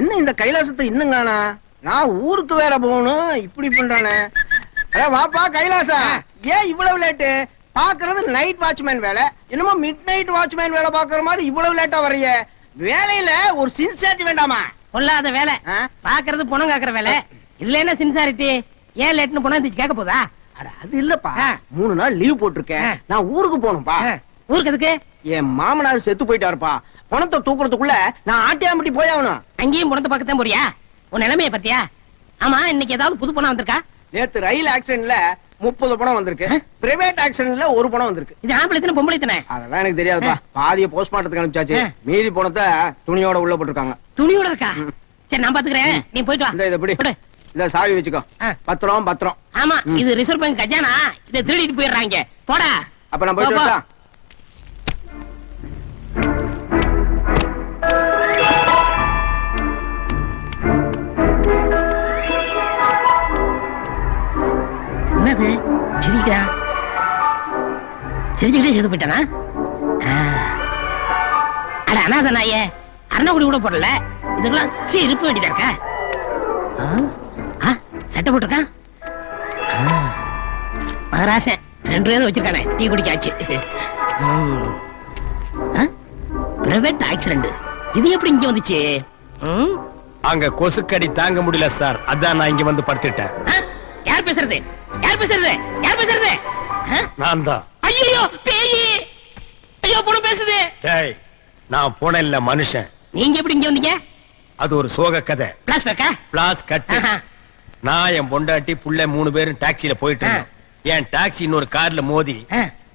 என்ன இந்த கைலாசத்தை இன்னும் காணா நான் ஊருக்கு வேற போகணும். இப்படி பண்றானே. அட வாப்பா கைலாசா. ஏன் இவ்வளவு லேட்டு பாக்குறது நைட் வாட்ச்மேன் வேலை. என்னமோ மிட் நைட் வாட்ச்மேன் வேலை பாக்குற மாதிரி இவ்வளவு லேட்டா வர்றீங்க. வேலையில ஒரு சின்சியாரிட்டி வேண்டாமா? பொல்லாத வேலை? பாக்குறது பணம் காக்குற வேலை. இதுல என்ன சின்சாரிட்டி ஏன் லேட்னு போனா கேட்க போதா? அது இல்லப்பா. மூணு நாள் லீவ் போட்டிருக்கேன். நான் ஊருக்கு போகணும்பா. ஊருக்கு எதுக்கு? என் மாமனார் செத்து போயிட்டாருப்பா. பணத்தை தூக்குறதுக்குள்ள நான் ஆட்டியாம்பட்டி போயாகணும் அங்கேயும் பணத்தை பக்கத்தான் போறியா? உன் நிலைமைய பத்தியா? ஆமா இன்னைக்கு ஏதாவது புது பணம் வந்திருக்கா? நேத்து ரயில் ஆக்சிடென்ட்ல முப்பது பணம் வந்திருக்கு? பிரைவேட் ஆக்சிடென்ட்ல ஒரு பணம் வந்திருக்கு. இது ஆம்பளை தானே பொம்பளை தானே அதெல்லாம் எனக்கு தெரியாதுப்பா. பாதிய போஸ்ட்மார்ட்டத்துக்கு அனுப்பிச்சாச்சு. மீதி பணத்தை துணியோட உள்ள போட்டிருக்காங்க. துணியோட இருக்கா. சரி நான் பாத்துக்கிறேன். நீ போயிட்டு வா. இதை பிடி. கொடு. இந்த சாவி வச்சுக்கோ. பத்திரம் பத்திரம். ஆமா. இது ரிசர்வ் பேங்க் கஜானா? இதை திருடிட்டு போயிடுறாங்க. போடா. அப்ப நான் போயிட்டு போ, சிரிச்சுக்கிட்டே செத்து போயிட்டானா? ஆ. அட அனாத நாயே அருணாக்குடி கூட போடல. இதுக்கெல்லாம் சீ இருப்ப வேண்டியதா இருக்கா? சட்டை போட்டிருக்கான். மகராசன் ரெண்டு பேரும் வச்சிருக்கானே டீ குடிக்காச்சு. பிரைவேட் ஆக்சிடென்ட் இது எப்படி இங்க வந்துச்சு? அங்க கொசுக்கடி தாங்க முடியல சார். அதான் நான் இங்க வந்து படுத்துட்டேன்? யார் பேசுறது? யார் பேசுறது? யார் பேசுறது? நான் தான். ஐயோ பேயி. ஐயோ பொண்ணு பேசுது. டேய் நான் போன இல்ல மனுஷன். நீங்க எப்படி இங்க வந்தீங்க? அது ஒரு சோக கதை. பிளாஸ் பேக்கா பிளாஸ் கட்டு நான் என் பொண்டாட்டி புள்ள மூணு பேரும் டாக்ஸில போயிட்டு இருந்தோம். என் டாக்ஸி இன்னொரு கார்ல மோதி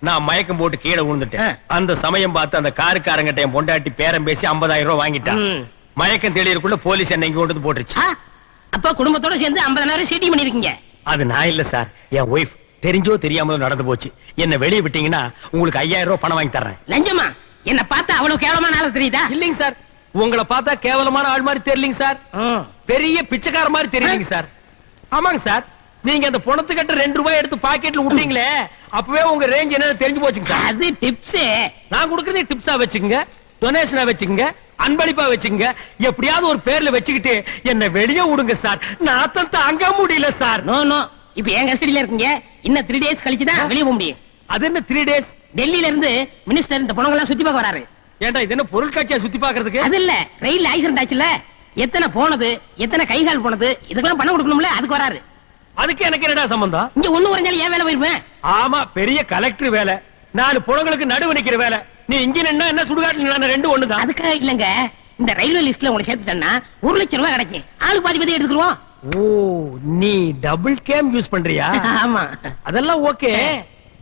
நான் மயக்கம் போட்டு கீழே விழுந்துட்டேன். அந்த சமயம் பார்த்து அந்த காருக்காரங்கிட்ட என் பொண்டாட்டி பேரம் பேசி 50000 ரூபாய் வாங்கிட்டான் மயக்கம் தெளியறதுக்குள்ள போலீஸ் என்ன இங்க கொண்டு வந்து போட்டுருச்சு. அப்ப குடும்பத்தோட சேர்ந்து 50000 சீட்டி பண்ணிருக்கீங்க. அது நான் இல்ல சார். என் ஒய்ஃப் தெரிஞ்சோ தெரியாமலோ நடந்து போச்சு. என்ன வெளியே விட்டீங்கன்னா உங்களுக்கு 5000 ரூபாய் பணம் வாங்கி தர்றேன். லஞ்சமா? என்ன பார்த்தா அவ்வளவு கேவலமான ஆளு தெரியுதா? இல்லைங்க சார். உங்களை பார்த்தா கேவலமான ஆள் மாதிரி தெரியலீங்க சார். பெரிய பிச்சைக்கார மாதிரி தெரியுங்க சார். ஆமாங்க சார். நீங்க அந்த பணத்துக்கிட்ட ரெண்டு ரூபாய் எடுத்து பாக்கெட்ல விட்டீங்களே அப்பவே உங்க ரேஞ்ச் என்னன்னு தெரிஞ்சு போச்சுங்க சார். அது டிப்ஸ் நான் கொடுக்கறதே டிப்ஸா வச்சுக்கோங்க டொனேஷனா வச்சுக்கோங்க அன்பளிப்பா வச்சுக்கோங்க. எப்படியாவது ஒரு பேர்ல வச்சுக்கிட்டு என்ன வெளியே விடுங்க சார். நாத்தம் தாங்க முடியல சார். நோ நோ இப்ப என் கஸ்டடியில இருக்கீங்க? இன்னும் த்ரீ டேஸ் கழிச்சு தான் வெளியே போக முடியும். அது என்ன த்ரீ டேஸ் டெல்லியில இருந்து மினிஸ்டர் இந்த பணங்கள்லாம் சுத்தி பார்க்க வராரு. ஏன்டா இது என்ன பொருட்காட்சியா சுத்தி பாக்குறதுக்கு அது இல்ல ரயில் ஆக்சிடென்ட் ஆச்சுல எத்தனை போனது எத்தனை கை கால் போனது இதுக்கெல்லாம் பணம் கொடுக்கணும்ல அதுக்கு வராரு. அதுக்கு எனக்கு என்னடா சம்பந்தம்? இங்க ஒண்ணு குறைஞ்சாலும் ஏன் வேலை போயிருப்பேன் ஆமா பெரிய கலெக்டர் வேலை. நாலு புலங்களுக்கு நடுவு நிக்கிற வேலை. நீ இங்க நின்னா என்ன சுடுகாட்டு ரெண்டு ஒண்ணுதான். அதுக்காக இல்லங்க இந்த ரயில்வே லிஸ்ட்ல உங்களை சேர்த்துட்டேன்னா ஒரு லட்சம் ரூபாய் கிடைக்கும். ஆளு பாதி பாதி எடுத்துருவோம் ஓ நீ டபுள் கேம் யூஸ் பண்றியா? ஆமா. அதெல்லாம் ஓகே.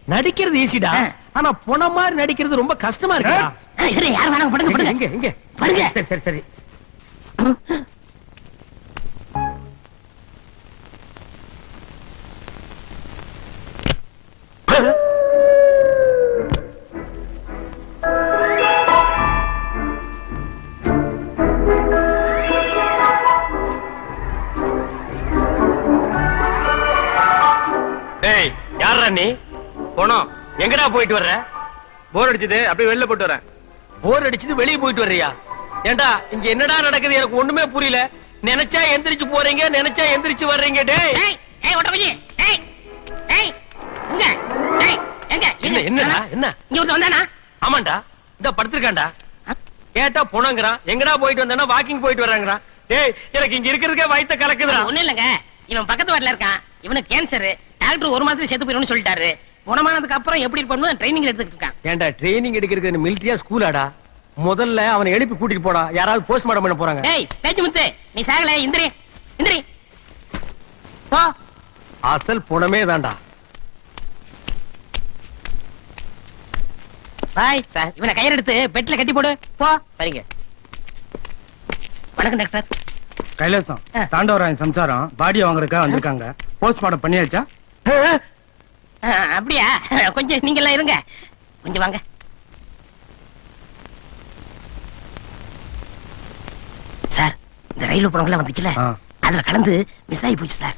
நடிக்கிறது ஈஸிடா. ஆனா பொண மாதிரி நடிக்கிறது ரொம்ப கஷ்டமா இருக்கு சரி யார் வேணாம் படுங்க எங்க படுங்க. எங்க படுங்க. சரி சரி சரி. எங்கடா போயிட்டு வர்ற? போர் அடிச்சது அப்படியே வெளில போட்டு வரேன். போர் அடிச்சது வெளிய போயிட்டு வர்றியா? ஏண்டா இங்க என்னடா நடக்குது? எனக்கு ஒண்ணுமே புரியல. நினைச்சா எந்திரிச்சு போறீங்க நினைச்சா எந்திரிச்சு வர்றீங்க டேய். ஏய் பையன் ஏய் ஏய் எங்க? ஏய் எங்க? என்ன என்னடா என்ன? இங்க ஒருத்தன் வந்தானா? ஆமாண்டா இந்த படுத்திருக்காண்டா ஆ? கேட்டா போனங்கிறான் எங்கடா போயிட்டு வந்தானா வாக்கிங் போயிட்டு வர்றாங்கறான். டேய் எனக்கு இங்க இருக்கிறதுக்கே வயித்த கலக்குதுடா. ஒண்ணு இல்லங்க. இவன் பக்கத்து வார்டுல இருக்கான். இவனுக்கு கேன்சர் டாக்டர் ஒரு மாசத்துல செத்து போயிடும்னு சொல்லிட்டாரு. குணமானதுக்கு அப்புறம் எப்படி பண்ணணும் ட்ரைனிங் இருக்கான். ஏன்டா ட்ரைனிங் எடுக்கிறது மிலிட்டரியா ஸ்கூலாடா முதல்ல அவனை எழுப்பி கூட்டிட்டு போடா. யாராவது போஸ்ட்மார்ட்டம் பண்ண போறாங்க. டேய் பேச்சு முத்து. நீ சாகல இந்திரி. இந்திரி. போ. அசல் புணமே தான்டா. Bye sir. இவனை கயிறு எடுத்து பெட்ல கட்டி போடு. போ. சரிங்க. வணக்கம் டாக்டர். கைலாசம். தாண்டவராயன் சம்சாரம் பாடி வாங்குறதுக்காக வந்திருக்காங்க. போஸ்ட்மார்ட்டம் பண்ணியாச்சா? அப்படியா? கொஞ்சம் நீங்க எல்லாம் இருங்க. கொஞ்சம் வாங்க. சார் இந்த ரயில் பணம் வந்துச்சுல. அதுல கலந்து மிஸ் ஆகி போச்சு சார்.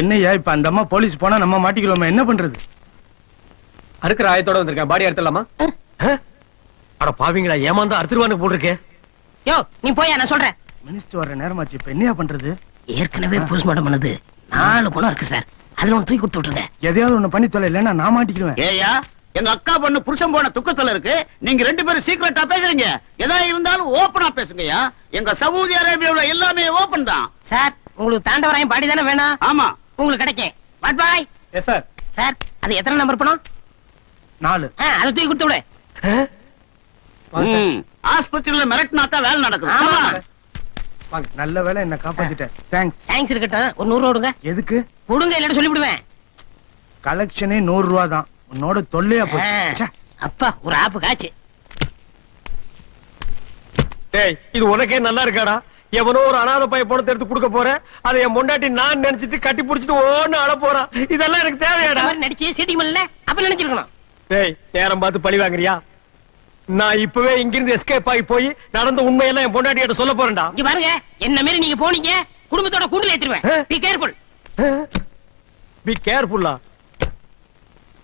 என்னய்யா இப்ப அந்த அம்மா போலீஸ் போனா நம்ம மாட்டிக்கிறோமா? என்ன பண்றது? அறுக்கிற ஆயத்தோட வந்திருக்கேன். பாடி அறுத்தலாமா அட பாவிங்களா ஏமாந்தா அறுத்துருவானு போட்டிருக்கே. யோ நீ போயா நான் சொல்றேன். மினிஸ்டர் வர்ற நேரமாச்சு இப்ப என்னையா பண்றது? ஏற்கனவே போஸ்ட்மார்ட்டம் பண்ணது. நாலு பணம் இருக்கு சார். அதுல ஒண்ணு தூக்கி கொடுத்து விட்டுருங்க. எதையாவது ஒண்ணு பண்ணி தொலை இல்லைன்னா நான் மாட்டிக்கிடுவேன். ஏயா எங்க அக்கா பொண்ணு புருஷன் போன துக்கத்துல இருக்கு. நீங்க ரெண்டு பேரும் சீக்கிரட்டா பேசுறீங்க. எதா இருந்தாலும் ஓபனா பேசுங்கய்யா. எங்க சவுதி அரேபியாவுல எல்லாமே ஓபன் தான். சார் உங்களுக்கு தாண்டவராயம் பாடி தானே வேணாம் ஆமா. உங்களுக்கு கிடைக்கும் but bye yes sir sir அது எத்தனை நம்பர் பணம் நாலு. அதை தூக்கி கொடுத்து விடு. ஆஸ்பத்திரியில மிரட்டினா தான் வேலை நடக்குது. ஆமா. வாங்க நல்ல வேளை என்ன காப்பாத்திட்டேன். தேங்க்ஸ் தேங்க்ஸ் இருக்கட்டும். ஒரு நூறு ரூபா கொடுங்க. எதுக்கு? கொடுங்க இல்லைன்னு சொல்லி விடுவேன் கலெக்ஷனே நூறு ரூபா தான். உன்னோட தொல்லையா போச்சு. ச்சே. அப்பா ஒரு ஆப்பு காச்சு டேய் இது உனக்கே நல்லா இருக்காடா? எவனோ ஒரு அனாதை பைய பணத்தை எடுத்து கொடுக்க போறேன் அதை என் பொண்டாட்டி நான் நினைச்சிட்டு கட்டி புடிச்சிட்டு ஓன்னு அழ போறான் இதெல்லாம் எனக்கு தேவையாடா? நடிச்சு சீட்டிங் பண்ணல? அப்ப நினைச்சிருக்கணும். டேய் நேரம் பார்த்து பழி வாங்குறியா? நான் இப்பவே இங்கிருந்து எஸ்கேப் ஆகி போய் நடந்த உண்மையெல்லாம் என் பொண்டாட்டி கிட்ட சொல்ல போறேன்டா. இங்க பாருங்க. என்ன மாரி நீங்க போனீங்க? குடும்பத்தோட கூண்டுல ஏத்துருவேன் ஆ. பி கேர்ஃபுல் பி கேர்ஃபுல்லா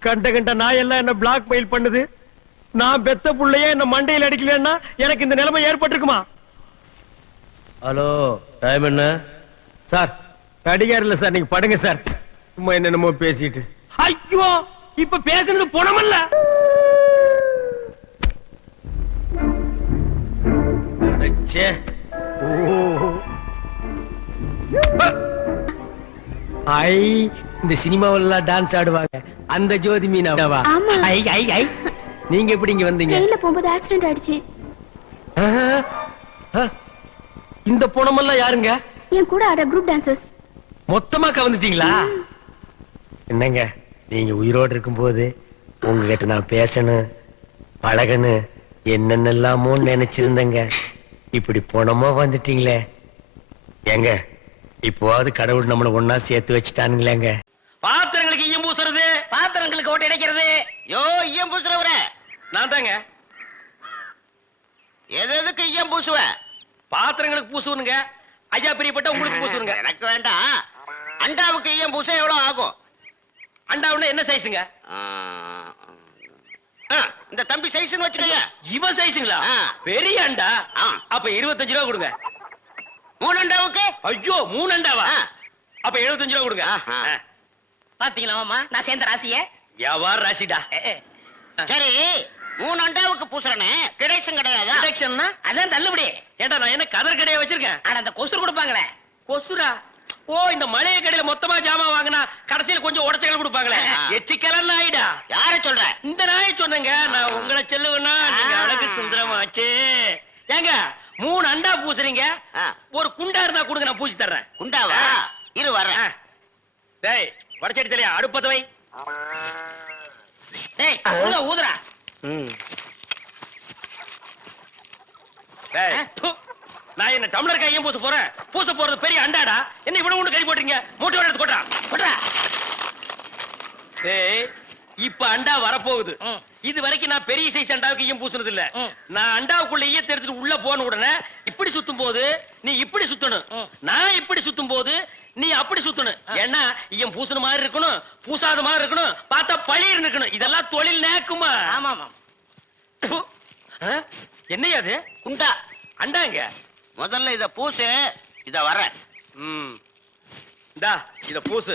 கண்ட கண்ட நாய் எல்லாம் என்ன பிளாக் மெயில் பண்ணுது? நான் பெத்த புள்ளையே என்ன மண்டையில் அடிக்கலன்னா எனக்கு இந்த நிலைமை ஏற்பட்டிருக்குமா? ஹலோ டைம் என்ன? சார் கடிகாரம் இல்ல சார் நீங்க படுங்க சார். சும்மா என்னென்னமோ பேசிட்டு. ஐயோ இப்ப பேசுனது பணமல்ல. ஓ ஐ இந்த சினிமாவெல்லாம் டான்ஸ் ஆடுவாங்க. அந்த ஜோதி மீனாவா? ஆமா. ஐ ஐ ஐ. நீங்க எப்படி இங்க வந்தீங்க? ட்ரெயின்ல போகும்போது ஆக்சிடென்ட் ஆயிடுச்சு. இந்த பணமெல்லாம் யாருங்க? என் கூட ஆட குரூப் டான்சர்ஸ் மொத்தமா கவர்ந்துட்டீங்களா என்னங்க நீங்க உயிரோடு இருக்கும்போது உங்ககிட்ட நான் பேசணும் பழகணும் என்னென்னலாமோ நினைச்சிருந்தேங்க. இப்படி பணமா வந்துட்டீங்களே? ஏங்க இப்போவாது கடவுள் நம்மள ஒன்னா சேர்த்து வச்சுட்டானுங்களேங்க. பாத்திரங்களுக்கு ஈயம் பூசுறது பாத்திரங்களுக்கு ஓட்டு இடைக்கிறது யோ ஈயம் பூசுறவரே. நான் தாங்க. எது எதுக்கு ஈயம் பூசுவ? பாத்திரங்களுக்கு பூசுவனுங்க. ஐயா பிரியப்பட்ட உங்களுக்கு பூசுவனுங்க. எனக்கு வேண்டாம். அண்டாவுக்கு ஈயம் பூச எவ்வளவு ஆகும்? அண்டாவுல என்ன சைஸுங்க இந்த தம்பி சைஸ்னு வச்சுக்கோங்க. இவன் சைஸுங்களா. பெரிய அண்டா. அப்ப இருபத்தஞ்சு ரூபா கொடுங்க. மூணு அண்டாவுக்கு? ஐயோ மூணு அண்டாவா. அப்ப எழுபத்தஞ்சு ரூபா கொடுங்க. பாத்தீங்களா மாமா? நான் சேர்ந்த ராசிய? வியாபார ராசிடா? சரி மூணு அண்டாவுக்கு பூசுறனே. கிடைச்சும் கிடையாதா? அதான் தள்ளுபடி. ஏண்டா நான் என்ன கதர் கடையை வச்சிருக்கேன்? ஆனா அந்த கொசுறு கொடுப்பாங்களே. கொசுரா? ஓ இந்த மளிகை கடையில மொத்தமா ஜாமான் வாங்கினா கடைசியில கொஞ்சம் உடச்சல் கொடுப்பாங்களே. எச்சிக்கலாம் நாயிடா யார சொல்ற? இந்த நாயை சொன்னங்க. நான் உங்களை செல்லுவேன்னா நீங்க ஆ. அழகு சுந்தரமாச்சு. ஏங்க மூணு அண்டா பூசுறீங்க. ஒரு குண்டா இருந்தா கொடுங்க நான் பூசி தர்றேன். குண்டாவா. இரு வர்றேன். டேய் வடச்சடி தலையா அடுப்பத்த வை. டேய் ஊத ஊதுறா டேய். நான் என்ன டம்ளர் கையும் பூச போறேன்? பூச போறது பெரிய அண்டாடா. என்ன இவ்வளவு ஒண்ணு கை போட்டீங்க மூட்டை எடுத்து கொட்டா போடுறா டேய் இப்ப அண்டா வரப்போகுது. இது வரைக்கும் நான் பெரிய சைஸ் அண்டாவுக்கு ஈயம் பூசுனது இல்ல. நான் அண்டாவுக்குள்ள ஈயத்தை எடுத்துட்டு உள்ள போன உடனே இப்படி சுத்தும் போது நீ இப்படி சுத்தணும். நான் இப்படி சுத்தும் போது நீ அப்படி சுத்தணும். ஏன்னா ஈயம் பூசுன மாதிரி இருக்கணும் பூசாத மாதிரி இருக்கணும் பார்த்தா பழிர் இருக்கணும் இதெல்லாம் தொழில் நேக்குமா? ஆமா? என்னய்யா அது? குண்டா. அண்டாங்க. முதல்ல இத பூசு இத வர்றேன். ம். இந்தா இத பூசு.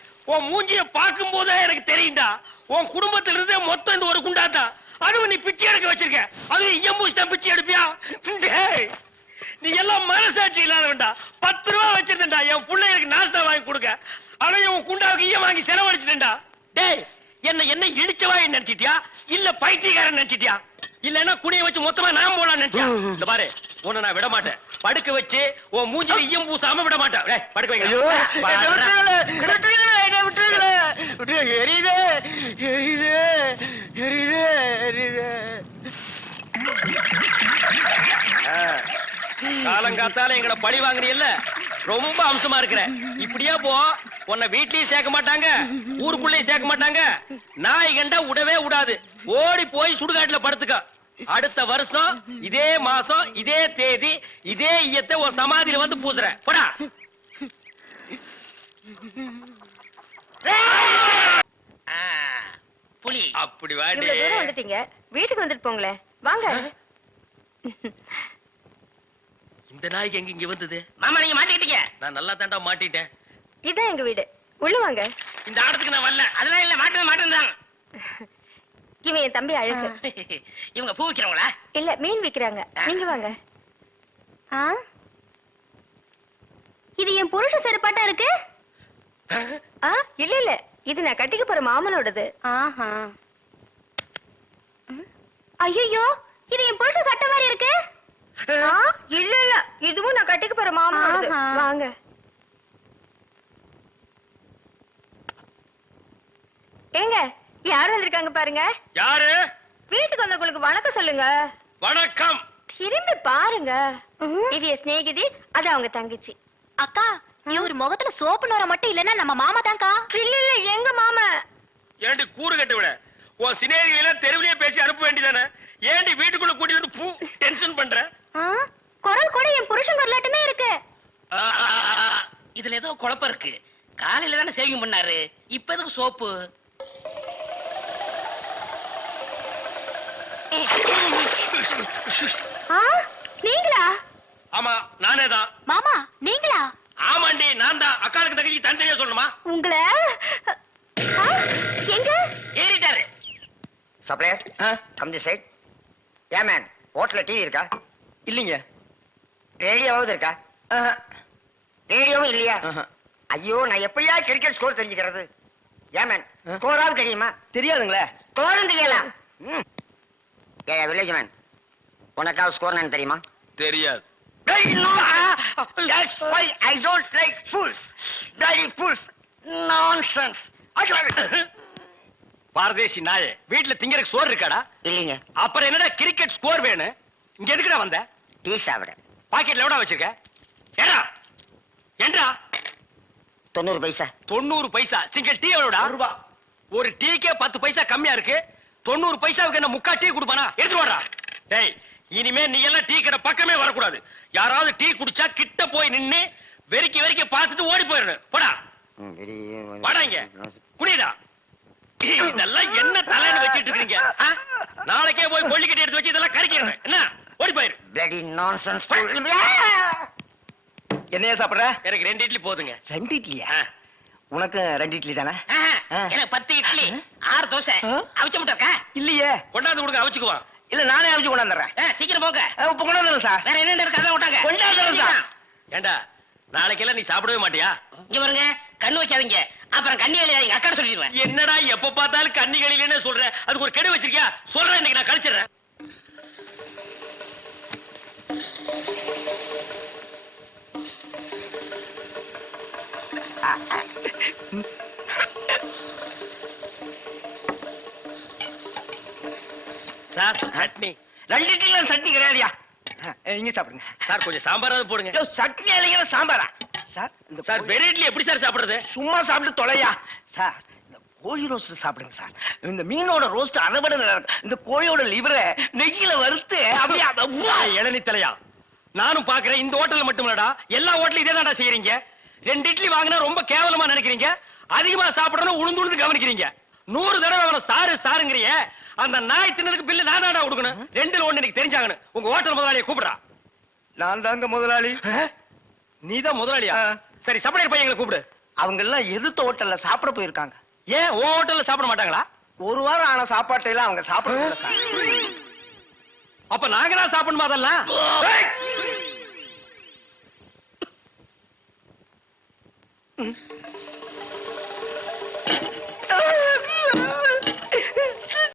உன் மூஞ்சிய பார்க்கும் போதே எனக்கு தெரியும்டா. உன் குடும்பத்துல இருந்தே மொத்தம் இந்த ஒரு குண்டா தான் அதுவும் நீ பிச்சை எடுக்க வச்சிருக்க. அதுவும் இயம்பூசி தான் பிச்சை எடுப்பியா? நீ எல்லாம் மனசாட்சி இல்லாதவன்டா. பத்து ரூபா வச்சிருந்தா என் பிள்ளைகளுக்கு நாஸ்தா வாங்கி கொடுக்க. அவன் உன் குண்டாவுக்கு ஈயம் வாங்கி செலவழிச்சிட்டா டேய் என்ன என்ன இடிச்சவா நினைச்சிட்டியா? இல்ல பைத்தியக்காரன் நினைச்சிட்டியா? இல்லன்னா குனிய வச்சு மொத்தமா நான் போலாம் நினைச்சேன் இந்த பாரு உன்னை நான் விட மாட்டேன். படுக்க வச்சு உன் மூஞ்சில ஈயம் பூசாம விட மாட்டேன். படுக்க வைங்க. காலங்காத்தால எங்களை பழி வாங்குறீல்ல ரொம்ப அம்சமா இருக்கிற. இப்படியே போ. உன்னை வீட்லயும் சேர்க்க மாட்டாங்க ஊருக்குள்ளேயும் சேர்க்க மாட்டாங்க. நாய் கண்டா விடவே விடாது ஓடி போய் சுடுகாட்டுல படுத்துக்க. அடுத்த வருஷம் இதே மாசம் இதே தேதி இதே ஈயத்தை ஒரு சமாதியில வந்து பூசுறேன். போடா. ஆ, புலி. அப்படி வாடி. வந்துட்டீங்க. வீட்டுக்கு வந்துட்டு போங்களேன். வாங்க. இந்த நாய்க்கு எங்க இங்க வந்தது? மாமா நீங்க மாட்டிக்கிட்டீங்க. நான் நல்லா தாண்டா மாட்டிட்டேன். இதான் எங்க வீடு. உள்ள வாங்க. இந்த ஆடத்துக்கு நான் வரல. அதெல்லாம் இல்ல மாட்டு மாட்டு தான் இவன் என் தம்பி அழகு. இவங்க பூ விக்கிறவங்களா? இல்ல மீன் விக்கிறாங்க. நீங்க வாங்க. ஆ? இது என் புருஷ செருப்பாட்டா இருக்கு? ஆ. இல்ல இல்ல. இது நான் கட்டிக்க போற மாமனோடது. ஆஹா. ஐயோ இது என் புருஷ சட்டை மாதிரி இருக்கு? ஆ, இல்ல இல்ல. இதுவும் நான் கட்டிக்க போற மாமனோடது. வாங்க. ஏங்க யார் வந்திருக்காங்க பாருங்க? யாரு? வீட்டுக்கு வந்தவங்களுக்கு வணக்கம் சொல்லுங்க. வணக்கம். திரும்பி பாருங்க. இது என் சிநேகிதி அது அவங்க தங்கச்சி. அக்கா இவர் முகத்துல சோப்பு நோர மட்டும் இல்லன்னா நம்ம மாமா தான்க்கா. இல்ல இல்ல எங்க மாமா? ஏண்டி கூறு கட்டு விட? உன் சினேரியில தெருவிலேயே பேசி அனுப்ப வேண்டியதானே? ஏண்டி வீட்டுக்குள்ள கூட்டி வந்து பூ டென்ஷன் பண்ற? குரல் கூட என் புருஷன் வரலாட்டுமே இருக்கு. இதுல ஏதோ குழப்பம் இருக்கு. காலையில தானே சேவிங் பண்ணாரு. இப்ப எதுக்கு சோப்பு? நீங்களா? ஆமா நானே தான் மாமா நீங்களா? ஆமாண்டி நான் தான் அக்காளுக்கு தங்கச்சி தனித்தனியா சொல்லணுமா? உங்களை எங்க? ஏறிட்டாரு. Supplier come the side a man ஹோட்டல்ல டிவி இருக்கா? இல்லீங்க. ரேடியோவாவது இருக்கா? ரேடியோவும் இல்லையா? ஐயோ நான் எப்படியா கிரிக்கெட் ஸ்கோர் தெரிஞ்சுக்கிறது? ஏ மேன் ஸ்கோராவது தெரியுமா தெரியாதுங்களே. ஸ்கோரும் தெரியலாம் ம். ஏ வில்லேஜ் மேன் உனக்காவது ஸ்கோர் என்னன்னு தெரியுமா? தெரியாது. Hey, no, ah, that's why I don't like fools. Bloody fools. Nonsense. பாரதேசி நாயே வீட்டுல திங்கறதுக்கு சோறு இருக்காடா? இல்லைங்க. அப்புறம் என்னடா கிரிக்கெட் ஸ்கோர் வேணும் இங்க எதுக்குடா வந்த? டீ சாப்பிட. பாக்கெட்ல எவ்வளவு வச்சிருக்க? ஏடா ஏண்டா? தொண்ணூறு பைசா. தொண்ணூறு பைசா. Single tea எவ்வளோடா? ரூபா. ஒரு டீக்கே பத்து பைசா கம்மியா இருக்கு. தொண்ணூறு பைசாவுக்கு என்ன முக்கா டீ கொடுப்பானா? எடுத்து வாடா. டேய் இனிமே நீ எல்லாம் டீ கடை பக்கமே வரக்கூடாது. யாராவது டீ குடிச்சா கிட்ட போய் நின்னு வெறிக்கி வெறிக்கி பார்த்துட்டு ஓடி போயிடணும். போடா. ம், very- வாடா இங்க. குடிடா இதெல்லாம் என்ன தலைன்னு வச்சிட்டு இருக்கீங்க? நாளைக்கே போய் கொல்லிக்கட்டி எடுத்து வச்சு இதெல்லாம் கறிக்கிறேன் என்ன? ஓடி போயிரு. என்னையா சாப்பிடுற? எனக்கு ரெண்டு இட்லி போதுங்க. ரெண்டு இட்லியா. உனக்கு ரெண்டு இட்லி தானே? எனக்கு பத்து இட்லி ஆறு தோசை? அவிச்ச முட்டை இல்லையே. கொண்டாந்து கொடுங்க அவிச்சுக்குவான் இல்ல நானே அவிச்சு கொண்டாந்துறேன். சீக்கிரம் போங்க. இப்ப கொண்டாந்துறேன் சார். வேற என்ன இருக்கு அதான் விட்டாங்க கொண்டாந்துறேன் சார். ஏண்டா நாளைக்கெல்லாம் நீ சாப்பிடவே மாட்டியா? இங்க பாருங்க கண்ணு வைக்காதீங்க அப்புறம் கண்ணி எழுதாதீங்க அக்கா சொல்லிடுவேன். என்னடா எப்ப பார்த்தாலும் கன்னிகளிலே சொல்ற. அதுக்கு ஒரு கெடு வச்சிருக்கியா? சொல்றேன் இன்னைக்கு நான் கழிச்சிடுறேன். சார் சட்னி ரெண்டு சட்னி கிடையாதுயா? இங்க சாப்பிடுங்க. சார் கொஞ்சம் சாம்பாராவது போடுங்க. சட்னி இல்லைங்க சாம்பாரா? சார் இந்த சார் வெறும் இட்லி எப்படி சார் சாப்பிடுறது? சும்மா சாப்பிட்டு தொலையா? சார் இந்த கோழி ரோஸ்ட் சாப்பிடுங்க சார் இந்த மீனோட ரோஸ்ட் இருக்கும். இந்த கோழியோட லிவரை நெய்யில வறுத்து அப்படியே அத-! இளநி தலையா நானும் பாக்குறேன் இந்த ஹோட்டல்ல மட்டும் இல்லடா. எல்லா ஹோட்டலும் இதே தான்டா செய்யறீங்க ரெண்டு இட்லி வாங்கினா ரொம்ப கேவலமா நினைக்கிறீங்க? அதிகமா சாப்பிடணும் உளுந்து உளுந்து கவனிக்கிறீங்க. நூறு தடவை அவனை சாரு சாருங்கிறிய அந்த நாய் தின்னதுக்கு பில்லு நான் தான்டா கொடுக்கணும். ரெண்டுல ஒண்ணு எனக்கு தெரிஞ்சாகணும். உங்க ஹோட்டல் முதலாளியை கூப்பிடுறா. நான் தாங்க முதலாளி. நீதான் முதலாளியா. சரி சப்ளையர் பையங்களை கூப்பிடு. அவங்க எல்லாம் எதிர்த்த ஹோட்டல்ல சாப்பிட போயிருக்காங்க. ஏன் உன் ஹோட்டல்ல சாப்பிட மாட்டாங்களா? ஒரு வாரம் ஆன சாப்பாட்டை எல்லாம் அவங்க சாப்பிடல சார். அப்ப நாங்க தான் சாப்பிடணுமா அதெல்லாம்? Mm-hmm.